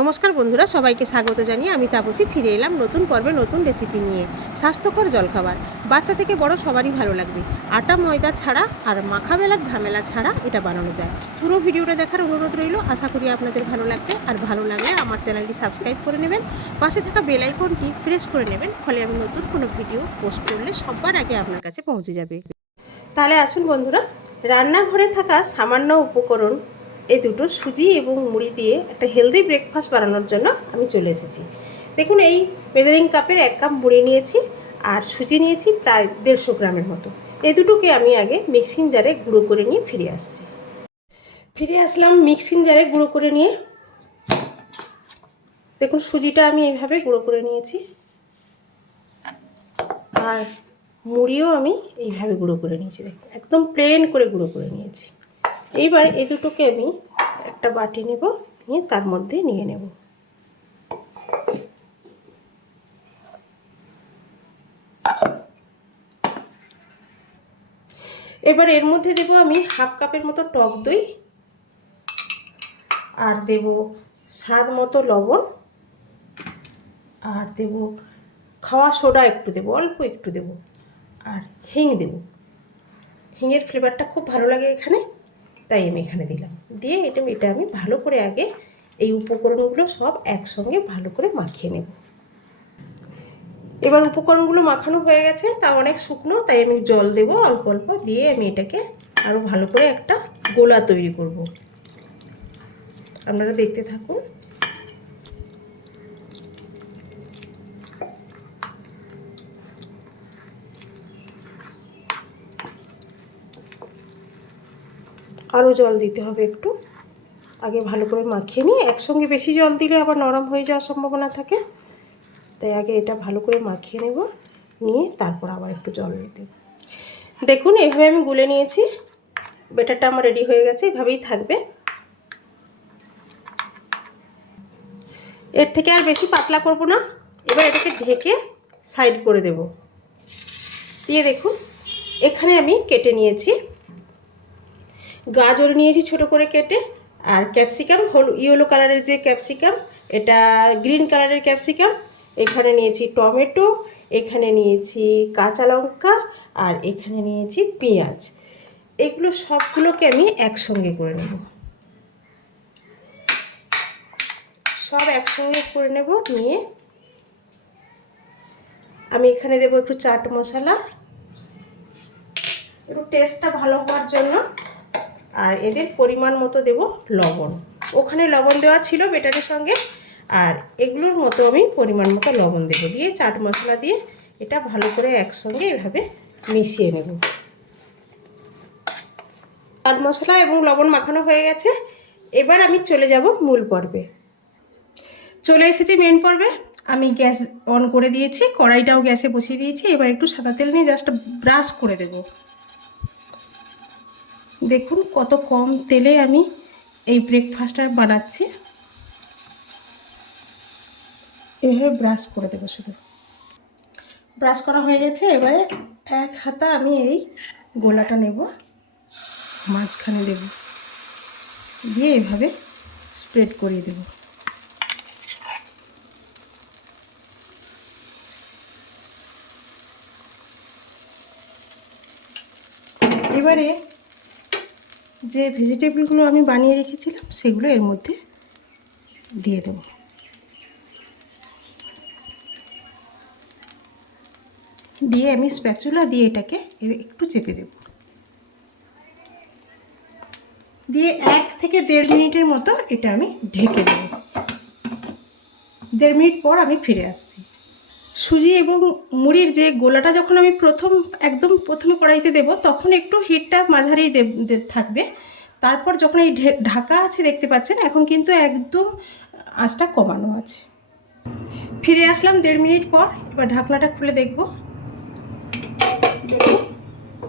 নমস্কার বন্ধুরা, সবাইকে স্বাগত জানিয়ে আমি তাপসী ফিরে এলাম নতুন পর্বে নতুন রেসিপি নিয়ে। স্বাস্থ্যকর জলখাবার, বাচ্চা থেকে বড় সবারই ভালো লাগবে। আটা ময়দা ছাড়া আর মাখা বেলার ঝামেলা ছাড়া এটা বানানো যায়। পুরো ভিডিওটা দেখার অনুরোধ রইল। আশা করি আপনাদের ভালো লাগবে। আর ভালো লাগলে আমার চ্যানেলটি সাবস্ক্রাইব করে নেবেন, পাশে থাকা বেল আইকনটি প্রেস করে নেবেন, ফলে আমি নতুন কোনো ভিডিও পোস্ট করলে সবার আগে আপনার কাছে পৌঁছে যাবে। তাহলে আসুন বন্ধুরা, রান্নাঘরে থাকা সামান্য উপকরণ এই দুটো সুজি এবং মুড়ি দিয়ে একটা হেলদি ব্রেকফাস্ট বানানোর জন্য আমি চলে এসেছি। দেখুন, এই মেজারিং কাপের 1 কাপ মুড়ি নিয়েছি আর সুজি নিয়েছি প্রায় 150 গ্রামের মতো। এই দুটোকে আমি আগে মিক্সিং জারে গুঁড়ো করে নিয়ে ফিরে আসলাম মিক্সিং জারে গুঁড়ো করে নিয়ে। দেখুন, সুজিটা আমি এইভাবে গুঁড়ো করে নিয়েছি আর মুড়িও আমি এইভাবে গুঁড়ো করে নিয়েছি। দেখুন, একদম প্লেন করে গুঁড়ো করে নিয়েছি। এইবার এই দুটোকে আমি একটা বাটি নেব, নিয়ে তার মধ্যে নিয়ে নেব। এবার এর মধ্যে দেব আমি 1/2 কাপের মতো টক দই, আর দেব স্বাদ মতো লবণ, আর দেব খাওয়া সোডা একটু দেব, অল্প একটু দেব, আর হিং দেব। হিঙের ফ্লেভারটা খুব ভালো লাগে এখানে, তাই আমি এখানে দিলাম। দিয়ে এটা আমি ভালো করে আগে এই উপকরণগুলো সব একসঙ্গে ভালো করে মাখিয়ে নেব। এবার উপকরণগুলো মাখানো হয়ে গেছে, তা অনেক শুকনো, তাই আমি জল দেব অল্প অল্প, দিয়ে আমি এটাকে আরও ভালো করে একটা গোলা তৈরি করব। আপনারা দেখতে থাকুন। আরও জল দিতে হবে একটু, আগে ভালো করে মাখিয়ে নিয়ে। একসঙ্গে বেশি জল দিলে আবার নরম হয়ে যাওয়ার সম্ভাবনা থাকে, তাই আগে এটা ভালো করে মাখিয়ে নেব, নিয়ে তারপর আবার একটু জল দিতে। দেখুন, এইভাবে আমি গুলে নিয়েছি। ব্যাটারটা আমার রেডি হয়ে গেছে, এভাবেই থাকবে। এর থেকে আর বেশি পাতলা করব না। এবার এটাকে ঢেকে সাইড করে দেব। দিয়ে দেখুন, এখানে আমি কেটে নিয়েছি গাজর, নিয়েছি ছোট করে কেটে, আর ক্যাপসিকাম, ইয়েলো কালারের যে ক্যাপসিকাম, এটা গ্রিন কালারের ক্যাপসিকাম। এখানে নিয়েছি টমেটো, এখানে নিয়েছি কাঁচা লঙ্কা, আর এখানে নিয়েছি পেঁয়াজ। এগুলো সবগুলোকে আমি একসঙ্গে করে নেব, সব একসঙ্গে করে নেব। নিয়ে আমি এখানে দেবো একটু চাট মশলা, একটু টেস্টটা ভালো হওয়ার জন্য, আর এদের পরিমাণ মতো দেব লবণ। ওখানে লবণ দেওয়া ছিল বেটারের সঙ্গে, আর এগুলোর মতো আমি পরিমাণ মতো লবণ দেব। দিয়ে চাট মশলা দিয়ে এটা ভালো করে একসঙ্গে এভাবে মিশিয়ে নেব। চাট মশলা এবং লবণ মাখানো হয়ে গেছে। এবার আমি চলে যাব মূল পর্বে। চলে এসেছি মেন পর্বে। আমি গ্যাস অন করে দিয়েছি, কড়াইটাও গ্যাসে বসিয়ে দিয়েছি। এবার একটু সাদা তেল নিয়ে জাস্ট ব্রাশ করে দেব। দেখুন কত কম তেলে আমি এই ব্রেকফাস্টটা বানাচ্ছি। এভাবে ব্রাশ করে দেবো, শুধু ব্রাশ করা হয়ে গেছে। এবারে এক হাতা আমি এই গোলাটা নেব, মাঝখানে দেব, দিয়ে এভাবে স্প্রেড করিয়ে দেব। এবারে যে ভেজিটেবলগুলো আমি বানিয়ে রেখেছিলাম সেগুলো এর মধ্যে দিয়ে দেব। দিয়ে আমি স্প্যাচুলা দিয়ে এটাকে একটু চেপে দেব। দিয়ে 1 থেকে 1.5 মিনিটের মতো এটা আমি ঢেকে দেব। 1.5 মিনিট পর আমি ফিরে আসছি। সুজি এবং মুড়ির যে গোলাটা যখন আমি একদম প্রথমে কড়াইতে দেব, তখন একটু হিটটা মাঝারি থাকবে। তারপর যখন এই ঢাকা আছে দেখতে পাচ্ছেন, এখন কিন্তু একদম আঁচটা কমানো আছে। ফিরে আসলাম 1.5 মিনিট পর। এবার ঢাকনাটা খুলে দেখব। দেখুন,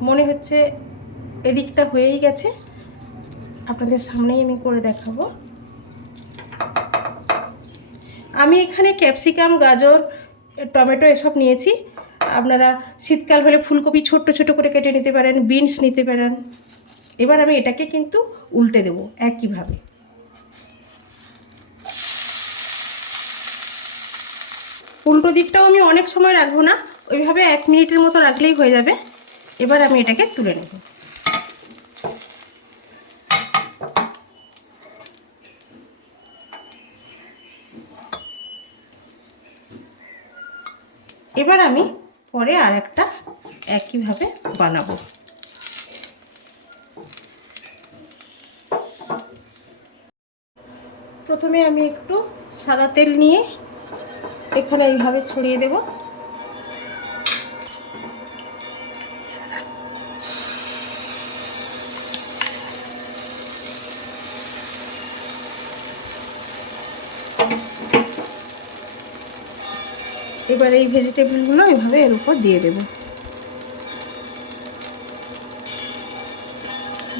মনে হচ্ছে এদিকটা হয়েই গেছে। আপনাদের সামনেই আমি করে দেখাবো। আমি এখানে ক্যাপসিকাম, গাজর, টমেটো এসব নিয়েছি। আপনারা শীতকাল হলে ফুলকপি ছোট্ট ছোট করে কেটে নিতে পারেন, বিনস নিতে পারেন। এবার আমি এটাকে কিন্তু উল্টে দেব একইভাবে। উল্টো দিকটাও আমি অনেক সময় রাখবো না, ওইভাবে 1 মিনিটের মতো রাখলেই হয়ে যাবে। এবার আমি এটাকে তুলে নেব। এবার আমি পরে আরেকটা একইভাবে বানাবো। প্রথমে আমি একটু সাদা তেল নিয়ে এখানে এইভাবে ছড়িয়ে দেব। এবার এই ভেজিটেবলগুলো এইভাবে এর উপর দিয়ে দেব।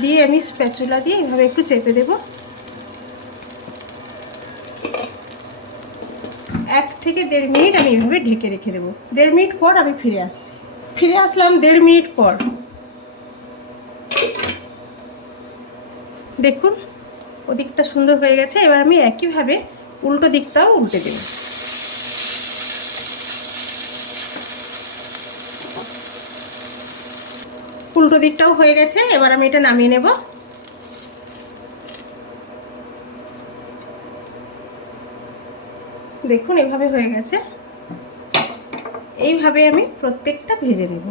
দিয়ে আমি স্প্যাচুলা দিয়ে এইভাবে একটু চেপে দেব। 1 থেকে 1.5 মিনিট আমি এইভাবে ঢেকে রেখে দেবো। 1.5 মিনিট পর আমি ফিরে আসছি। ফিরে আসলাম 1.5 মিনিট পর। দেখুন ওদিকটা সুন্দর হয়ে গেছে। এবার আমি একইভাবে উল্টো দিকটাও উল্টে দেব। উল্টো দিকটাও হয়ে গেছে। এবার আমি এটা নামিয়ে নেব। দেখুন এভাবে হয়ে গেছে। এইভাবে আমি প্রত্যেকটা ভেজে নেব।